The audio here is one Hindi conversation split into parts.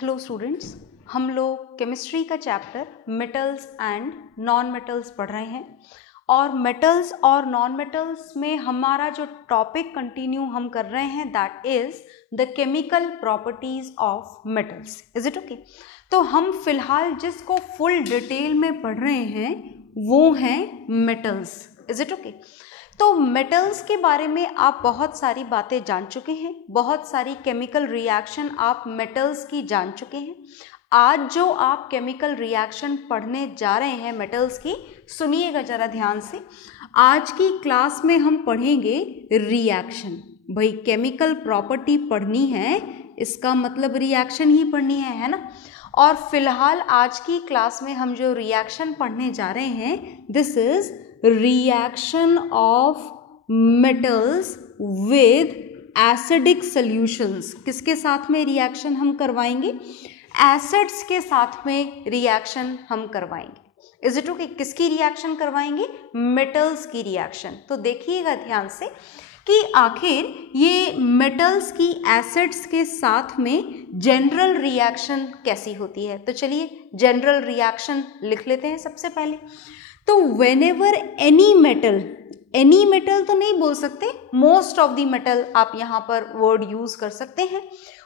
हेलो स्टूडेंट्स, हम लोग केमिस्ट्री का chapter metals and non metals पढ़ रहे हैं और मेटल्स और नॉन मेटल्स में हमारा जो टॉपिक कंटिन्यू हम कर रहे हैं that is the chemical properties of metals. Is it okay? तो हम फिलहाल जिसको फुल डिटेल में पढ़ रहे हैं वो हैं मेटल्स। Is it okay? तो मेटल्स के बारे में आप बहुत सारी बातें जान चुके हैं, बहुत सारी केमिकल रिएक्शन आप मेटल्स की जान चुके हैं। आज जो आप केमिकल रिएक्शन पढ़ने जा रहे हैं मेटल्स की, सुनिएगा जरा ध्यान से। आज की क्लास में हम पढ़ेंगे रिएक्शन। भाई केमिकल प्रॉपर्टी पढ़नी है, इसका मतलब रिएक्शन ही पढ़नी है ना। और फिलहाल आज की क्लास में हम जो रिएक्शन पढ़ने जा रहे हैं this is reaction of metals with acidic solutions. किसके साथ में रिएक्शन हम करवाएंगे? एसिड्स के साथ में रिएक्शन हम करवाएंगे। Is it okay? किसकी रिएक्शन करवाएंगे? मेटल्स की रिएक्शन। तो देखिएगा ध्यान से कि आखिर ये मेटल्स की एसिड्स के साथ में जनरल रिएक्शन कैसी होती है। तो चलिए जनरल रिएक्शन लिख लेते हैं सबसे पहले। तो whenever any metal तो नहीं बोल सकते, most of the metal आप यहाँ पर word use कर सकते हैं।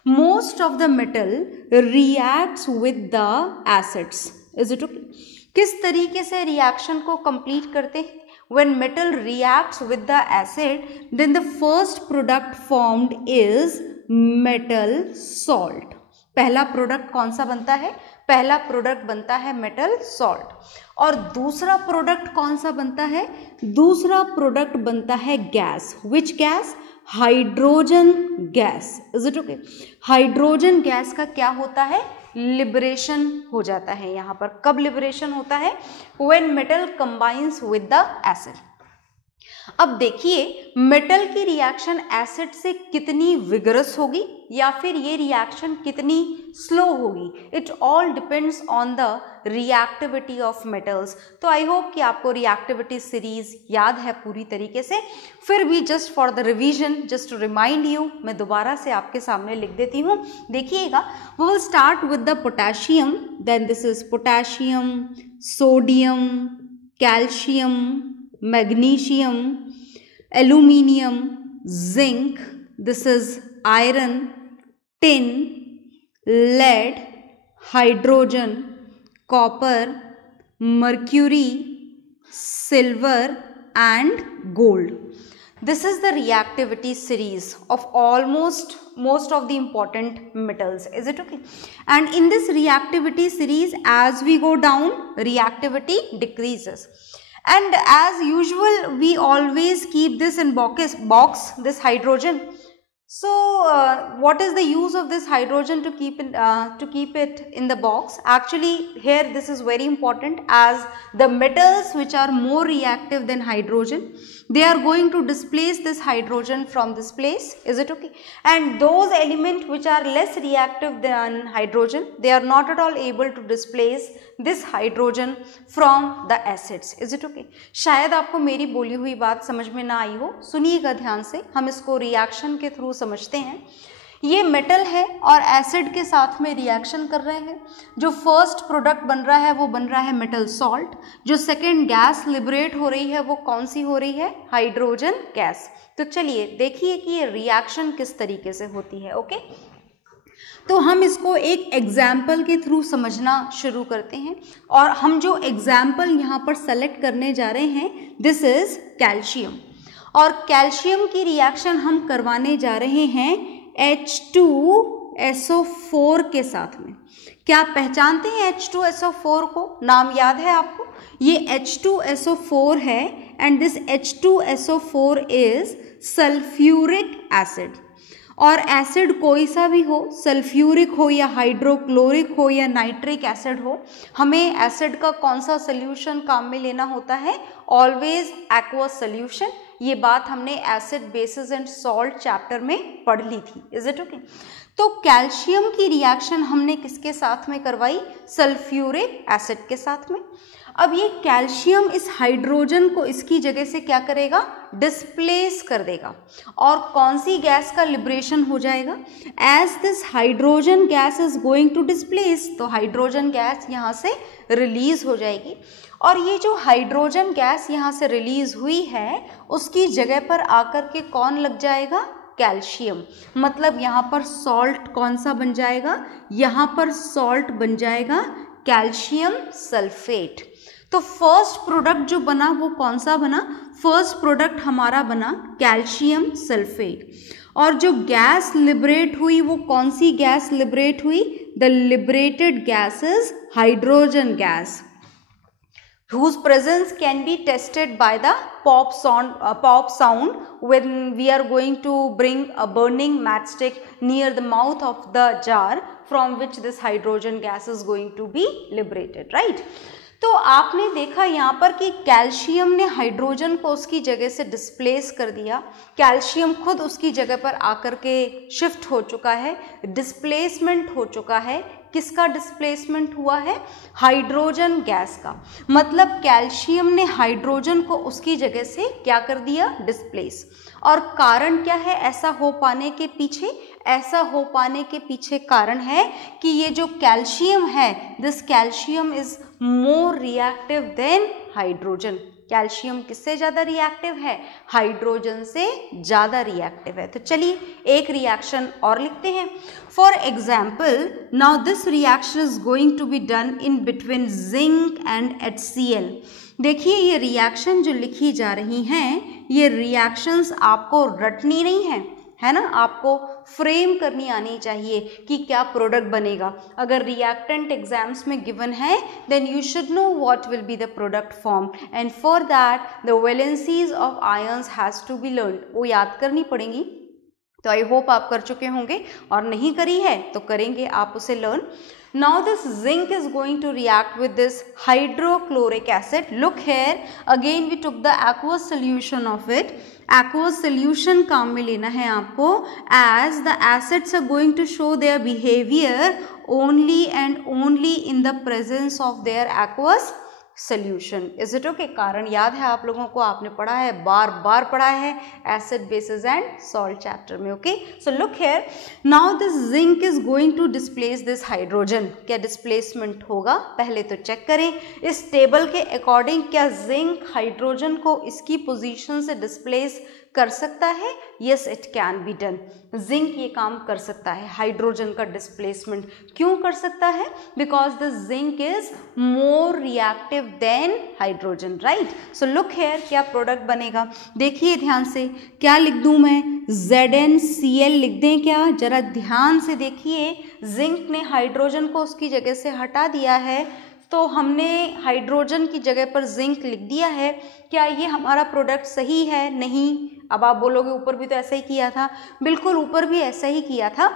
most of the metal reacts with the acids. Is it okay? किस तरीके से रिएक्शन को कंप्लीट करते हैं? When metal reacts with the acid, then the first product formed is metal salt. पहला प्रोडक्ट कौन सा बनता है? पहला प्रोडक्ट बनता है मेटल सॉल्ट। और दूसरा प्रोडक्ट कौन सा बनता है? दूसरा प्रोडक्ट बनता है gas. Which gas? Hydrogen gas. Is it okay? Hydrogen gas का क्या होता है? लिबरेशन हो जाता है। यहाँ पर कब लिबरेशन होता है? When metal combines with the acid. अब देखिए मेटल की रिएक्शन एसिड से कितनी विगरस होगी या फिर ये रिएक्शन कितनी स्लो होगी। It all depends on the reactivity of metals. तो आई होप कि आपको रिएक्टिविटी सीरीज याद है पूरी तरीके से। फिर भी just for the revision, just to remind you, मैं दोबारा से आपके सामने लिख देती हूँ। देखिएगा, we will start with the potassium, then this is potassium, sodium, calcium, magnesium, aluminium, zinc, this is iron, tin, lead, hydrogen, copper, mercury, silver and gold. This is the reactivity series of almost most of the important metals. Is it okay? And in this reactivity series, as we go down, reactivity decreases. And as usual, we always keep this in box, this hydrogen. So what is the use of this hydrogen to keep it in the box? Actually here this is very important, as the metals which are more reactive than hydrogen, they are going to displace this hydrogen from this place. Is it okay? And those elements which are less reactive than hydrogen, they are not at all able to displace this hydrogen from the acids. Is it okay? शायद आपको मेरी बोली हुई बात समझ में ना आई हो, सुनिएगा ध्यान से। हम इसको रिएक्शन के थ्रू समझते हैं। ये मेटल है और एसिड के साथ में रिएक्शन कर रहे हैं। जो फर्स्ट प्रोडक्ट बन रहा है वो बन रहा है मेटल सॉल्ट। जो सेकेंड गैस लिबरेट हो रही है वो कौन सी हो रही है? Hydrogen gas. तो चलिए देखिए कि ये रिएक्शन किस तरीके से होती है। ओके, तो हम इसको एक एग्जाम्पल के थ्रू समझना शुरू करते हैं। और हम जो एग्जाम्पल यहाँ पर सेलेक्ट करने जा रहे हैं दिस इज कैल्शियम। और कैल्शियम की रिएक्शन हम करवाने जा रहे हैं H2SO4 के साथ में। क्या आप पहचानते हैं H2SO4 को? नाम याद है आपको? ये H2SO4 है and this H2SO4 is sulphuric acid. और एसिड कोई सा भी हो, सल्फ्यूरिक हो या हाइड्रोक्लोरिक हो या नाइट्रिक एसिड हो, हमें एसिड का कौन सा सोल्यूशन काम में लेना होता है? Always aqueous solution. ये बात हमने acid bases and salt chapter में पढ़ ली थी। Is it okay? तो कैल्शियम की रिएक्शन हमने किसके साथ में करवाई, सल्फ्यूरिक एसिड के साथ में। अब ये कैल्शियम इस हाइड्रोजन को इसकी जगह से क्या करेगा, डिस्प्लेस कर देगा, और कौन सी गैस का लिबरेशन हो जाएगा, as this hydrogen gas is going to displace, तो हाइड्रोजन गैस यहाँ से रिलीज हो जाएगी, और ये जो हाइड्रोजन गैस यहाँ से रिलीज हुई है उसकी जगह पर आकर के कौन लग जाएगा, कैल्शियम। मतलब यहाँ पर सॉल्ट कौन सा बन जाएगा, यहाँ पर सॉल्ट बन जाएगा कैल्शियम सल्फेट। तो फर्स्ट प्रोडक्ट जो बना वो कौन सा बना, फर्स्ट प्रोडक्ट हमारा बना कैल्शियम सल्फेट। और जो गैस लिबरेट हुई वो कौन सी गैस लिबरेट हुई, the liberated gas is hydrogen gas, whose presence can be tested by the pop sound when we are going to bring a burning matchstick near the mouth of the jar from which this hydrogen gas is going to be liberated, right? तो आपने देखा यहाँ पर कि कैल्शियम ने हाइड्रोजन को उसकी जगह से डिस्प्लेस कर दिया, कैल्शियम खुद उसकी जगह पर आकर के शिफ्ट हो चुका है, डिस्प्लेसमेंट हो चुका है। किसका डिस्प्लेसमेंट हुआ है, हाइड्रोजन गैस का। मतलब कैल्शियम ने हाइड्रोजन को उसकी जगह से क्या कर दिया, डिस्प्लेस। और कारण क्या है ऐसा हो पाने के पीछे, ऐसा हो पाने के पीछे कारण है कि ये जो कैल्शियम है, this calcium is more reactive than hydrogen. Calcium किससे ज़्यादा रिएक्टिव है, हाइड्रोजन से ज़्यादा रिएक्टिव है। तो चलिए एक रिएक्शन और लिखते हैं। For example, now this reaction is going to be done in between zinc and HCl। देखिए ये रिएक्शन जो लिखी जा रही हैं, ये रिएक्शंस आपको रटनी नहीं है ना, आपको फ्रेम करनी आनी चाहिए कि क्या प्रोडक्ट बनेगा। अगर रिएक्टेंट एग्जाम्स में गिवन है then you should know what will be the product form, and for that the valencies of ions has to be learn, वो याद करनी पड़ेंगी। तो आई होप आप कर चुके होंगे, और नहीं करी है तो करेंगे आप उसे learn. Now this zinc is going to react with this hydrochloric acid. Look here, again we took the aqueous solution of it. Aqueous solution काम में लेना है आपको, as the acids are going to show their behavior only and only in the presence of their aqueous solution. Is it okay? कारण याद है आप लोगों को, आपने पढ़ा है, बार बार पढ़ा है acid, bases and salt chapter में. Okay, so look here, now this zinc is going to displace this hydrogen. क्या displacement होगा पहले तो चेक करें इस टेबल के अकॉर्डिंग, क्या जिंक हाइड्रोजन को इसकी पोजीशन से डिस्प्लेस कर सकता है? Yes, it can be done. Zinc ये काम कर सकता है, हाइड्रोजन का डिस्प्लेसमेंट क्यों कर सकता है? Because the zinc is more reactive than hydrogen, right? So look here, क्या प्रोडक्ट बनेगा? देखिए ध्यान से, क्या लिख दूं मैं? ZnCl लिख दें क्या? जरा ध्यान से देखिए, जिंक ने हाइड्रोजन को उसकी जगह से हटा दिया है, तो हमने हाइड्रोजन की जगह पर जिंक लिख दिया है। क्या ये हमारा प्रोडक्ट सही है? नहीं। अब आप बोलोगे ऊपर भी तो ऐसा ही किया था। बिल्कुल, ऊपर भी ऐसा ही किया था,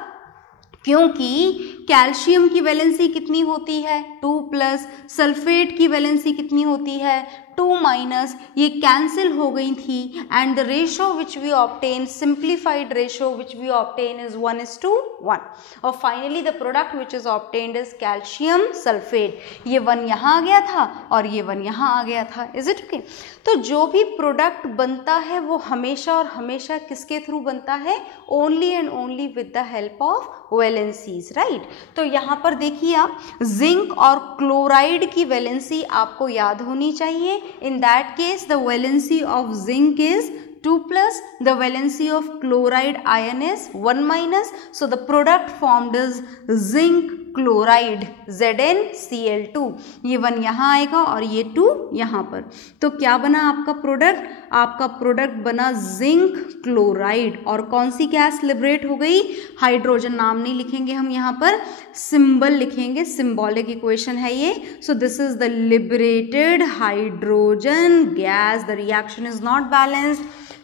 क्योंकि कैल्शियम की वैलेंसी कितनी होती है? 2+, सल्फेट की वैलेंसी कितनी होती है? 2-, ये कैंसिल हो गई थी, and the ratio which we obtain, simplified ratio which we obtain is 1:1, और finally the product which is obtained is calcium sulphate. ये 1 यहाँ आ गया था और ये 1 यहाँ आ गया था। Is it okay? तो जो भी प्रोडक्ट बनता है वो हमेशा और हमेशा किसके थ्रू बनता है? Only and only with the help of valencies, right? तो यहाँ पर देखिए आप, जिंक और क्लोराइड की वैलेंसी आपको याद होनी चाहिए। In that case, the valency of zinc is 2+, the valency of chloride ion is 1-. So the product formed is zinc chloride, ZnCl2। ये 1 यहाँ आएगा और ये 2 यहाँ पर। तो क्या बना आपका प्रोडक्ट? आपका प्रोडक्ट बना जिंक क्लोराइड, और कौन सी गैस लिबरेट हो गई? हाइड्रोजन। नाम नहीं लिखेंगे हम यहाँ पर, सिंबल लिखेंगे, सिंबॉलिक इक्वेशन है ये। सो this is the liberated hydrogen gas, the reaction is not balanced.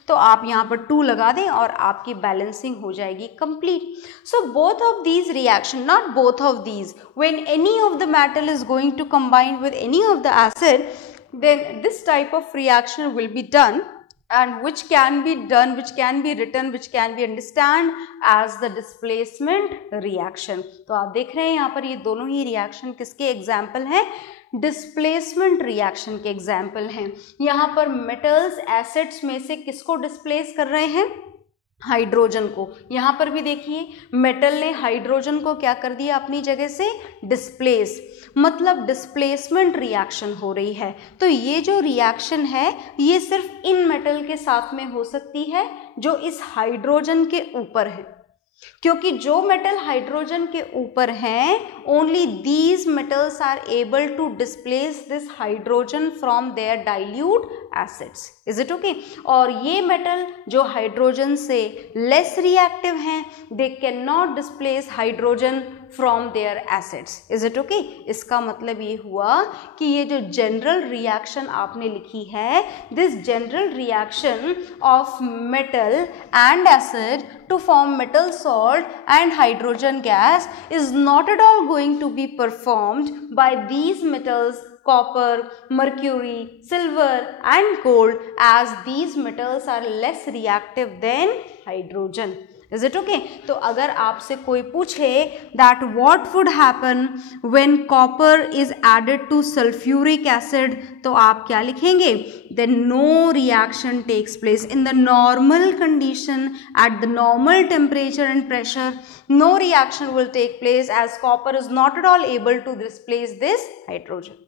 तो आप यहाँ पर 2 लगा दें और आपकी बैलेंसिंग हो जाएगी complete. So both of these reaction, not both of these, when any of the metal is going to combine with any of the acid, then this type of reaction will be done and which can be done, which can be written, which can be understand as the displacement reaction. तो आप देख रहे हैं यहाँ पर ये दोनों ही रिएक्शन किसके एग्जाम्पल हैं, डिस्प्लेसमेंट रिएक्शन के एग्जाम्पल हैं। यहाँ पर मेटल्स एसिड्स में से किसको डिस्प्लेस कर रहे हैं, हाइड्रोजन को। यहाँ पर भी देखिए मेटल ने हाइड्रोजन को क्या कर दिया, अपनी जगह से डिस्प्लेस, मतलब डिस्प्लेसमेंट रिएक्शन हो रही है। तो ये जो रिएक्शन है ये सिर्फ इन मेटल के साथ में हो सकती है जो इस हाइड्रोजन के ऊपर है, क्योंकि जो मेटल हाइड्रोजन के ऊपर हैं only these metals are able to displace this hydrogen from their dilute acids. Is it okay? और ये मेटल जो हाइड्रोजन से लेस रिएक्टिव हैं they can not displace hydrogen from their acids. Is it okay? इसका मतलब ये हुआ कि ये जो जनरल रिएक्शन आपने लिखी है, this general reaction of metal and acid to form metal salt and hydrogen gas is not at all going to be performed by these metals copper, mercury, silver and gold, as these metals are less reactive than hydrogen. Is it okay? तो अगर आपसे कोई पूछे that what would happen when copper is added to sulfuric acid, तो आप क्या लिखेंगे? Then no reaction takes place in the normal condition at the normal temperature and pressure. No reaction will take place as copper is not at all able to displace this hydrogen.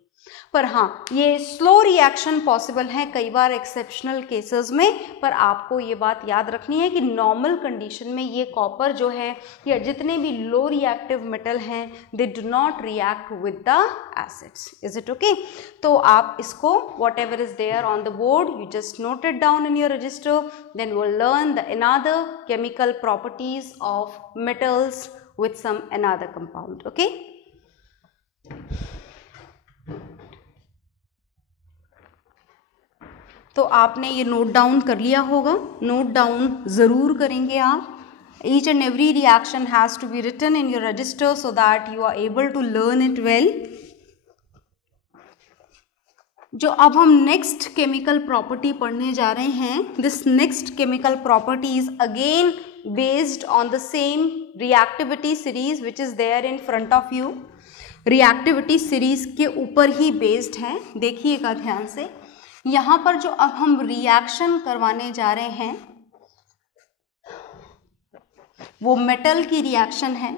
पर हाँ, ये स्लो रिएक्शन पॉसिबल है कई बार एक्सेप्शनल केसेस में, पर आपको ये बात याद रखनी है कि नॉर्मल कंडीशन में ये कॉपर जो है या जितने भी लो रिएक्टिव मेटल हैं they do not react with the acids. Is it okay? तो आप इसको whatever is there on the board you just note it down in your register, then you will learn the another chemical properties of metals with some another compound. Okay? तो आपने ये नोट डाउन कर लिया होगा, नोट डाउन ज़रूर करेंगे आप। Each and every reaction has to be written in your register so that you are able to learn it well. जो अब हम नेक्स्ट केमिकल प्रॉपर्टी पढ़ने जा रहे हैं, this next chemical property is again based on the same reactivity series which is there in front of you. Reactivity series के ऊपर ही बेस्ड है, देखिएगा ध्यान से। यहाँ पर जो अब हम रिएक्शन करवाने जा रहे हैं वो मेटल की रिएक्शन है,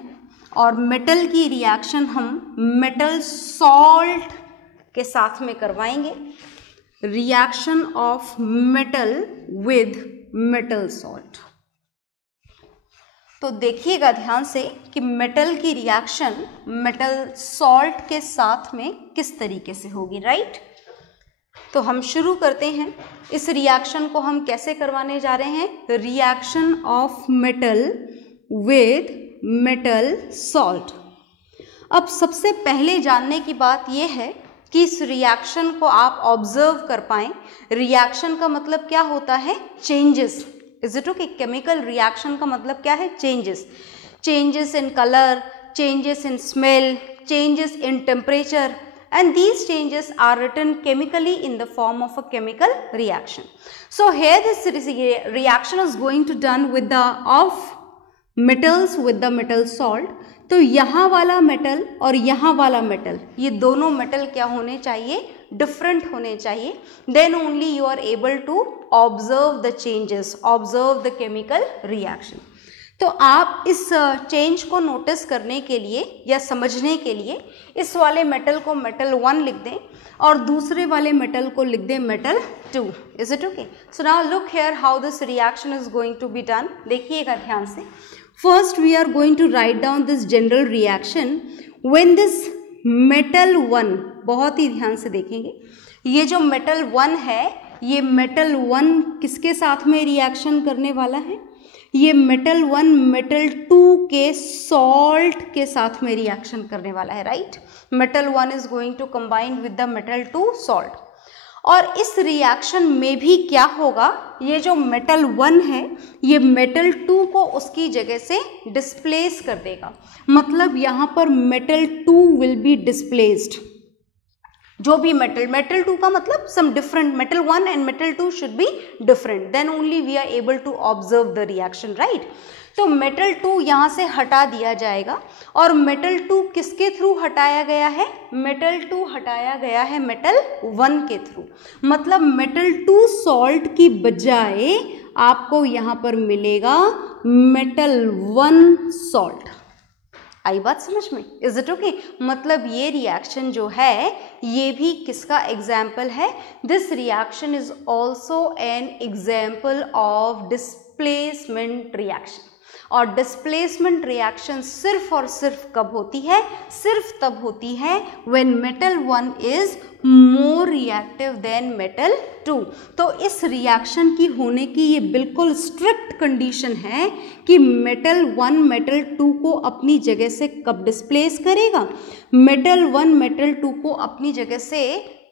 और मेटल की रिएक्शन हम मेटल सॉल्ट के साथ में करवाएंगे। Reaction of metal with metal salt. तो देखिएगा ध्यान से कि मेटल की रिएक्शन मेटल सॉल्ट के साथ में किस तरीके से होगी, राइट? तो हम शुरू करते हैं। इस रिएक्शन को हम कैसे करवाने जा रहे हैं? Reaction of metal with metal salt. अब सबसे पहले जानने की बात यह है कि इस रिएक्शन को आप ऑब्जर्व कर पाएं। रिएक्शन का मतलब क्या होता है? Changes. Is it okay? Chemical reaction का मतलब क्या है? Changes. Changes in colour, changes in smell, changes in temperature, and these changes are written chemically in the form of a chemical reaction. So here this reaction is going to done with the of metals with the metal salt. तो यहाँ वाला मेटल और यहाँ वाला मेटल, ये दोनों मेटल क्या होने चाहिए? डिफरेंट होने चाहिए. Then only you are able to observe the changes, observe the chemical reaction. तो आप इस चेंज को नोटिस करने के लिए या समझने के लिए इस वाले मेटल को मेटल 1 लिख दें और दूसरे वाले मेटल को लिख दें metal 2. Is it okay? So now look here how this reaction is going to be done. देखिएगा ध्यान से. First we are going to write down this general reaction when this metal 1, बहुत ही ध्यान से देखेंगे, ये जो metal 1 है, ये metal 1 किसके साथ में रिएक्शन करने वाला है? ये metal 1 metal 2 के salt के साथ में रिएक्शन करने वाला है, right? metal 1 is going to combine with the metal 2 salt. और इस रिएक्शन में भी क्या होगा? ये जो मेटल 1 है ये मेटल 2 को उसकी जगह से डिस्प्लेस कर देगा. मतलब यहाँ पर मेटल 2 विल बी डिस्प्लेस्ड. जो भी मेटल 2 का मतलब some different, metal 1 and metal 2 should be different, then only we are able to observe the reaction, right. तो मेटल 2 यहाँ से हटा दिया जाएगा और मेटल 2 किसके थ्रू हटाया गया है, मेटल 2 हटाया गया है मेटल 1 के थ्रू, मतलब मेटल 2 सॉल्ट की बजाय आपको यहाँ पर मिलेगा मेटल 1 सॉल्ट। आई बात समझ में, इज इट ओके। मतलब ये रिएक्शन जो है ये भी किसका एग्जाम्पल है, this reaction is also an example of displacement reaction. और डिस्प्लेसमेंट रिएक्शन सिर्फ और सिर्फ कब होती है, सिर्फ तब होती है when metal 1 is more reactive than metal 2। तो इस रिएक्शन की होने की ये बिल्कुल स्ट्रिक्ट कंडीशन है कि मेटल 1 मेटल 2 को अपनी जगह से कब डिस्प्लेस करेगा, मेटल 1 मेटल 2 को अपनी जगह से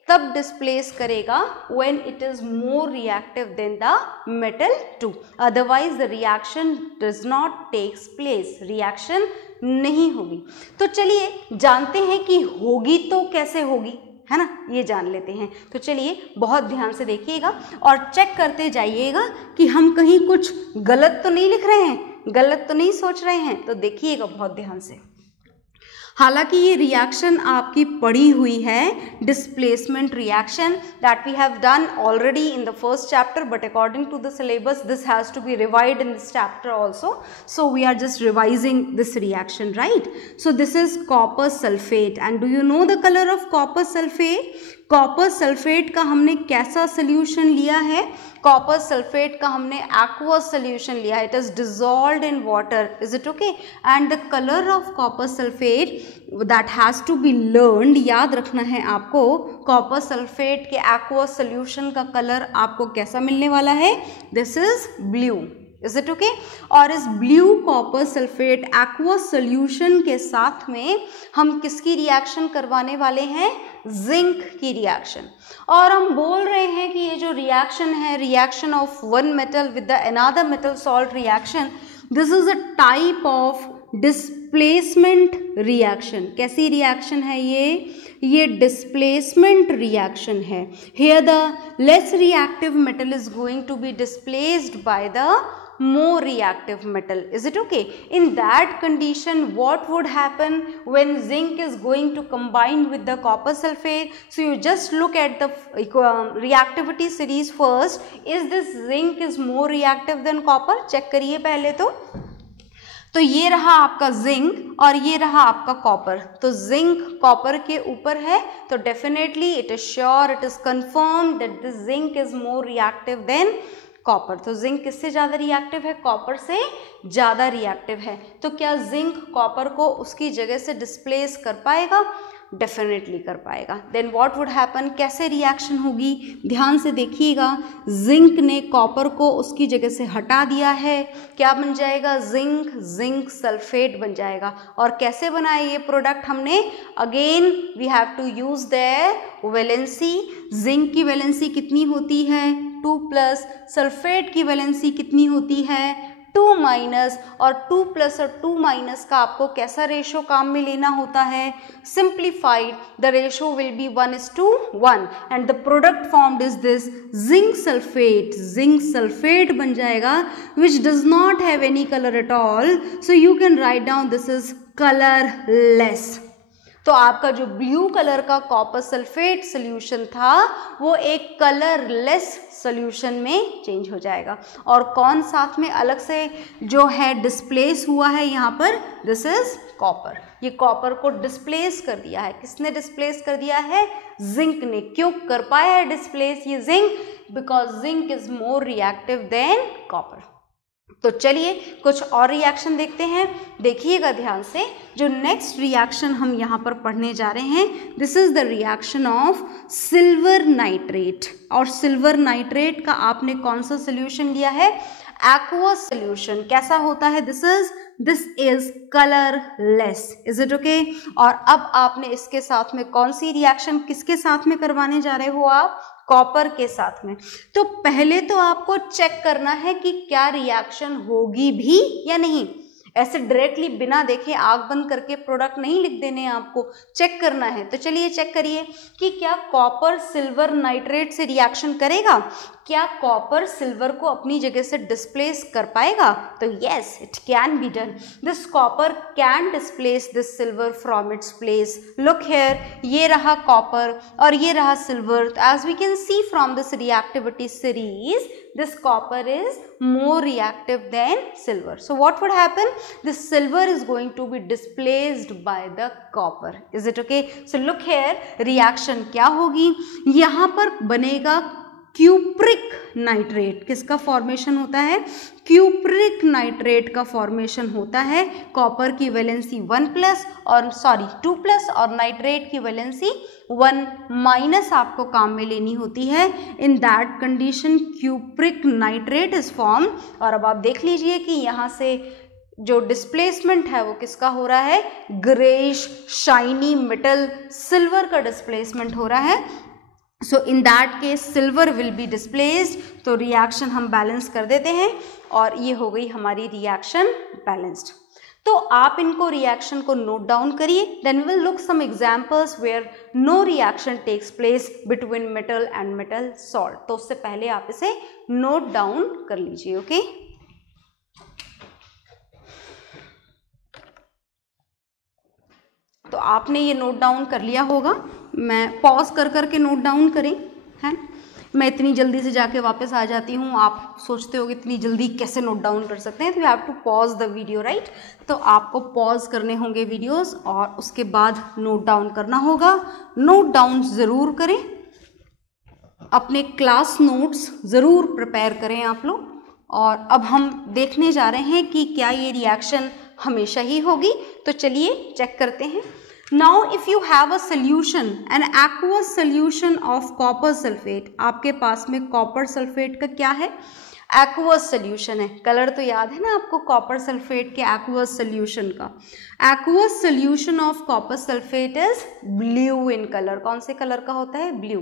तब डिस्प्लेस करेगा when it is more reactive than the metal 2, otherwise the reaction does not takes place, reaction नहीं होगी। तो चलिए जानते हैं कि होगी तो कैसे होगी, है ना, ये जान लेते हैं। तो चलिए बहुत ध्यान से देखिएगा और चेक करते जाइएगा कि हम कहीं कुछ गलत तो नहीं लिख रहे हैं, गलत तो नहीं सोच रहे हैं, तो देखिएगा बहुत ध्यान से। हालांकि ये रिएक्शन आपकी पढ़ी हुई है, displacement reaction that we have done already in the first chapter, but according to the syllabus this has to be revised in this chapter also, so we are just revising this reaction, right. So this is copper sulphate and do you know the colour of copper sulphate. Copper sulphate का हमने कैसा सोल्यूशन लिया है, कॉपर सल्फेट का हमने एक्वस सोल्यूशन लिया है, it is dissolved in water, is it okay. And the colour of copper sulphate that has to be learned, याद रखना है आपको, कॉपर सल्फेट के एक्वस सोल्यूशन का कलर आपको कैसा मिलने वाला है, this is blue, is it okay. और इस blue copper sulphate aqueous solution के साथ में हम किसकी रिएक्शन करवाने वाले हैं, जिंक की रिएक्शन। और हम बोल रहे हैं कि ये जो रिएक्शन है, reaction of one metal with the another metal salt reaction, this is a type of displacement reaction. कैसी रिएक्शन है ये डिस्प्लेसमेंट रिएक्शन है। Here the less reactive metal is going to be displaced by the more reactive metal, is it okay? In that condition what would happen when zinc is going to combine with the copper sulfate? So you just look at the reactivity series first, is this zinc is more reactive than copper? check करिए पहले तो ये रहा आपका जिंक और ये रहा आपका कॉपर। तो जिंक कॉपर के ऊपर है, तो definitely it is sure, it is confirm that this zinc is more reactive than copper. तो जिंक किससे ज़्यादा रिएक्टिव है, कॉपर से ज़्यादा रिएक्टिव है। तो क्या जिंक कॉपर को उसकी जगह से डिस्प्लेस कर पाएगा, डेफिनेटली कर पाएगा। देन व्हाट वुड हैपन, कैसे रिएक्शन होगी, ध्यान से देखिएगा। जिंक ने कॉपर को उसकी जगह से हटा दिया है, क्या बन जाएगा, जिंक सल्फेट बन जाएगा। और कैसे बनाए ये प्रोडक्ट हमने, again we have to use their valency. Zinc की वैलेंसी कितनी होती है, 2+, सल्फेट की वैलेंसी कितनी होती है, 2-, और 2+ और 2- का आपको कैसा रेशो काम में लेना होता है, simplified, the ratio will be 1:1 and the product formed is this zinc sulphate बन जाएगा, which does not have any colour at all, so you can write down this is colourless. तो आपका जो ब्लू कलर का कॉपर सल्फेट सोल्यूशन था वो एक कलरलेस सोल्यूशन में चेंज हो जाएगा। और कौन साथ में अलग से जो है डिस्प्लेस हुआ है यहाँ पर, दिस इज कॉपर। ये कॉपर को डिस्प्लेस कर दिया है, किसने डिस्प्लेस कर दिया है, जिंक ने। क्यों कर पाया है डिस्प्लेस ये zinc, because zinc is more reactive than copper. तो चलिए कुछ और रिएक्शन देखते हैं, देखिएगा ध्यान से। जो नेक्स्ट रिएक्शन हम यहाँ पर पढ़ने जा रहे हैं, this is the reaction of silver nitrate. और सिल्वर नाइट्रेट का आपने कौन सा सोल्यूशन लिया है, एक्वस सोल्यूशन। कैसा होता है, this is colourless, is it okay. और अब आपने इसके साथ में कौन सी रिएक्शन किसके साथ में करवाने जा रहे हो आप, कॉपर के साथ में। तो पहले तो आपको चेक करना है कि क्या रिएक्शन होगी भी या नहीं। ऐसे डायरेक्टली बिना देखे आग बंद करके प्रोडक्ट नहीं लिख देने हैं, आपको चेक करना है। तो चलिए चेक करिए कि क्या कॉपर सिल्वर नाइट्रेट से रिएक्शन करेगा, क्या कॉपर सिल्वर को अपनी जगह से डिस्प्लेस कर पाएगा? तो yes, it can be done. This copper can displace this silver from its place. Look here, ये रहा कॉपर और ये रहा silver. As we can see from this reactivity series, this copper is more reactive than silver. So what would happen? This silver is going to be displaced by the copper. Is it okay? So look here, reaction क्या होगी? यहाँ पर बनेगा क्यूप्रिक नाइट्रेट। किसका फॉर्मेशन होता है? क्यूप्रिक नाइट्रेट का फॉर्मेशन होता है। कॉपर की वैलेंसी 1+ और 2+ और नाइट्रेट की वैलेंसी 1- आपको काम में लेनी होती है। In that condition cupric nitrate is form. और अब आप देख लीजिए कि यहाँ से जो डिस्प्लेसमेंट है वो किसका हो रहा है? ग्रेइश शाइनी मेटल सिल्वर का डिस्प्लेसमेंट हो रहा है। So in that case silver will be displaced. तो रिएक्शन हम बैलेंस कर देते हैं और ये हो गई हमारी रिएक्शन बैलेंस्ड। तो आप इनको रिएक्शन को नोट डाउन करिए। Then we will look some examples where no reaction takes place between metal and metal salt. तो उससे पहले आप इसे नोट डाउन कर लीजिए। ओके, तो आपने ये नोट डाउन कर लिया होगा। मैं पॉज कर करके नोट डाउन करें, है। मैं इतनी जल्दी से जाके वापस आ जाती हूँ, आप सोचते हो कि इतनी जल्दी कैसे नोट डाउन कर सकते हैं। तो you have to pause the video, right. तो आपको पॉज करने होंगे वीडियोस और उसके बाद नोट डाउन करना होगा। नोट डाउन ज़रूर करें, अपने क्लास नोट्स ज़रूर प्रिपेयर करें आप लोग। और अब हम देखने जा रहे हैं कि क्या ये रिएक्शन हमेशा ही होगी। तो चलिए चेक करते हैं। Now if you have a solution, an aqueous solution of copper sulfate, आपके पास में कॉपर सल्फेट का क्या है? एक्वस सोल्यूशन है। कलर तो याद है ना आपको कॉपर सल्फेट के एक्वस सोल्यूशन का? Aqueous solution of copper sulphate is blue in colour. कौन से कलर का होता है? Blue.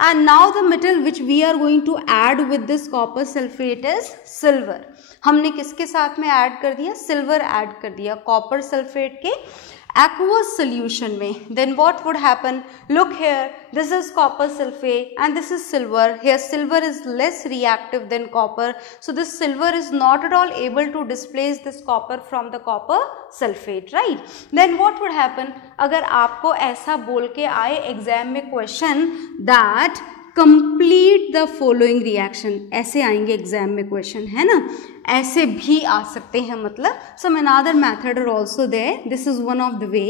And now the metal which we are going to add with this copper sulphate is silver. हमने किसके साथ में ऐड कर दिया? सिल्वर ऐड कर दिया कॉपर सल्फेट के aqueous solution में। Then what would happen? Look here, this is copper sulfate and this is silver. Here silver is less reactive than copper, so this silver is not at all able to displace this copper from the copper sulfate, right? Then what would happen? अगर आपको ऐसा बोल के आए एग्जाम में question that complete the following reaction, ऐसे आएंगे एग्जाम में क्वेश्चन, है ना। ऐसे भी आ सकते हैं, मतलब some another method are also there. This is one of the way.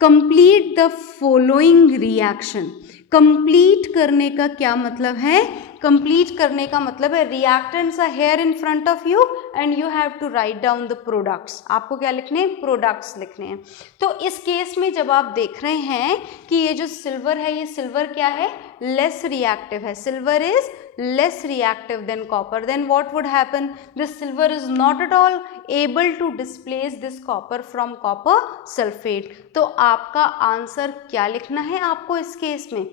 Complete the following reaction. Complete करने का क्या मतलब है? कंप्लीट करने का मतलब है reactants are here in front of you and you have to write down the products. आपको क्या लिखने हैं? प्रोडक्ट्स लिखने हैं। तो इस केस में जब आप देख रहे हैं कि ये जो सिल्वर है, ये सिल्वर क्या है? लेस रिएक्टिव है। Silver is less reactive than copper. Then what would happen? This silver is not at all able to displace this copper from copper sulfate. तो आपका आंसर क्या लिखना है आपको इस केस में?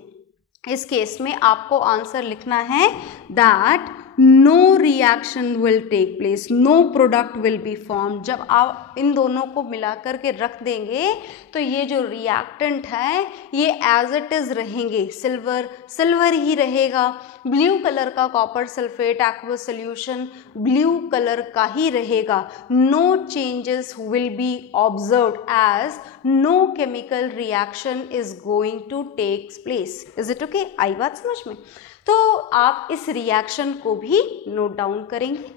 इस केस में आपको आंसर लिखना है that no reaction will take place, no product will be formed. जब आप इन दोनों को मिला करके रख देंगे तो ये जो रिएक्टेंट है ये एज इट इज रहेंगे। सिल्वर सिल्वर ही रहेगा। ब्लू कलर का copper sulphate aqueous solution blue colour का ही रहेगा। No changes will be observed as no chemical reaction is going to take place. Is it okay? आई बात समझ में? तो आप इस रिएक्शन को भी नोट डाउन करेंगे।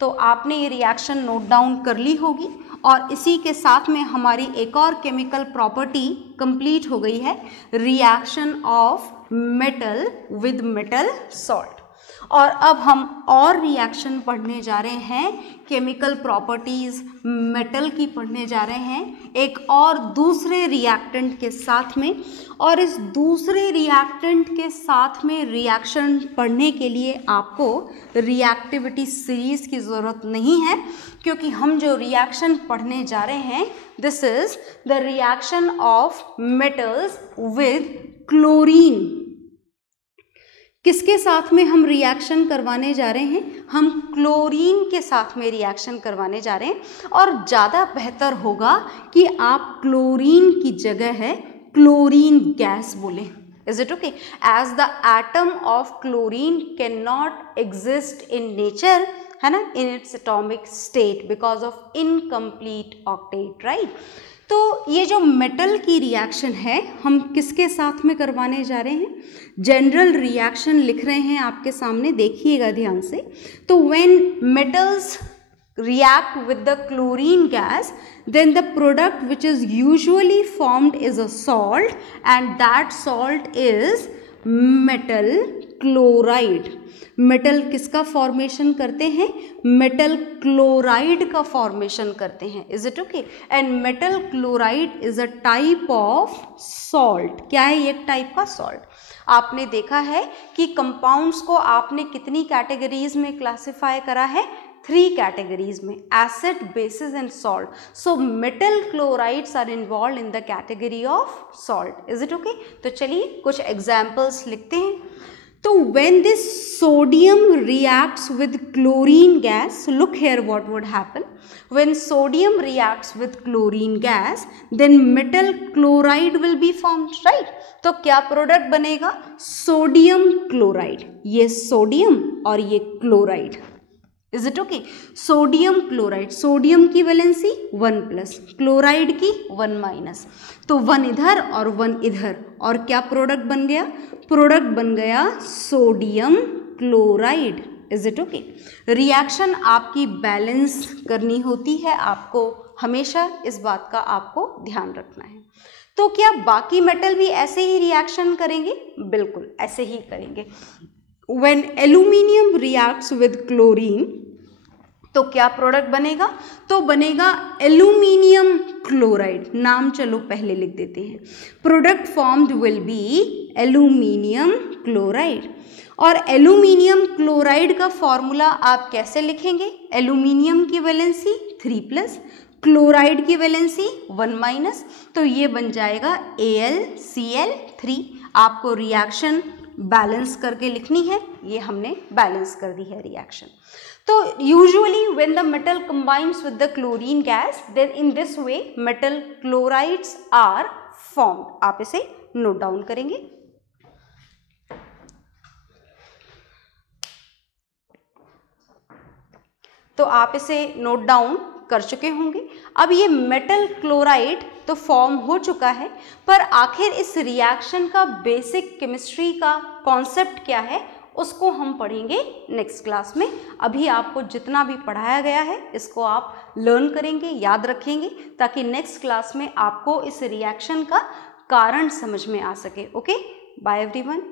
तो आपने ये रिएक्शन नोट डाउन कर ली होगी और इसी के साथ में हमारी एक और केमिकल प्रॉपर्टी कंप्लीट हो गई है, reaction of metal with metal salt. और अब हम और रिएक्शन पढ़ने जा रहे हैं, केमिकल प्रॉपर्टीज मेटल की पढ़ने जा रहे हैं एक और दूसरे रिएक्टेंट के साथ में। और इस दूसरे रिएक्टेंट के साथ में रिएक्शन पढ़ने के लिए आपको रिएक्टिविटी सीरीज की ज़रूरत नहीं है, क्योंकि हम जो रिएक्शन पढ़ने जा रहे हैं this is the reaction of metals with chlorine. किसके साथ में हम रिएक्शन करवाने जा रहे हैं? हम क्लोरीन के साथ में रिएक्शन करवाने जा रहे हैं और ज़्यादा बेहतर होगा कि आप क्लोरीन की जगह है क्लोरीन गैस बोलें। Is it okay? As the atom of chlorine cannot exist in nature, है ना, in its atomic state because of incomplete octet, right? तो ये जो मेटल की रिएक्शन है हम किसके साथ में करवाने जा रहे हैं? जनरल रिएक्शन लिख रहे हैं आपके सामने, देखिएगा ध्यान से। तो when metals react with the chlorine gas, then the product which is usually formed is a salt, and that salt is metal chloride. Metal किसका फॉर्मेशन करते हैं? मेटल क्लोराइड का फॉर्मेशन करते हैं। Is it okay? And metal chloride is a type of salt. क्या है ये? एक टाइप का सॉल्ट। आपने देखा है कि कंपाउंड्स को आपने कितनी कैटेगरीज में क्लासिफाई करा है? 3 कैटेगरीज में, acid, bases and salt. So metal chlorides are involve in the category of salt. Is it okay? तो चलिए कुछ एग्जाम्पल्स लिखते हैं। तो when this sodium reacts with chlorine gas, so look here what would happen. When sodium reacts with chlorine gas, then metal chloride will be formed, right? तो क्या प्रोडक्ट बनेगा? Sodium chloride. ये सोडियम और ये chloride. Is it okay? Sodium chloride, sodium की वैलेंसी 1+, क्लोराइड की 1-, तो 1 इधर और 1 इधर, और क्या प्रोडक्ट बन गया? प्रोडक्ट बन गया sodium chloride. Is it okay? Reaction आपकी बैलेंस करनी होती है, आपको हमेशा इस बात का आपको ध्यान रखना है। तो क्या बाकी मेटल भी ऐसे ही रिएक्शन करेंगे? बिल्कुल ऐसे ही करेंगे। When aluminium reacts with chlorine, तो क्या प्रोडक्ट बनेगा? तो बनेगा एल्यूमिनियम क्लोराइड। नाम चलो पहले लिख देते हैं। Product formed will be aluminium chloride. और एल्यूमिनियम क्लोराइड का फॉर्मूला आप कैसे लिखेंगे? एल्यूमिनियम की वैलेंसी 3+, क्लोराइड की वैलेंसी 1-, तो ये बन जाएगा AlCl3। आपको रिएक्शन बैलेंस करके लिखनी है, ये हमने बैलेंस कर दी है रिएक्शन। तो usually when the metal combines with the chlorine gas, then in this way metal chlorides are formed. आप इसे नोट डाउन करेंगे। तो आप इसे नोट डाउन कर चुके होंगे। अब ये मेटल क्लोराइड तो फॉर्म हो चुका है, पर आखिर इस रिएक्शन का बेसिक केमिस्ट्री का कॉन्सेप्ट क्या है उसको हम पढ़ेंगे नेक्स्ट क्लास में। अभी आपको जितना भी पढ़ाया गया है इसको आप लर्न करेंगे, याद रखेंगे, ताकि नेक्स्ट क्लास में आपको इस रिएक्शन का कारण समझ में आ सके। Okay, bye everyone.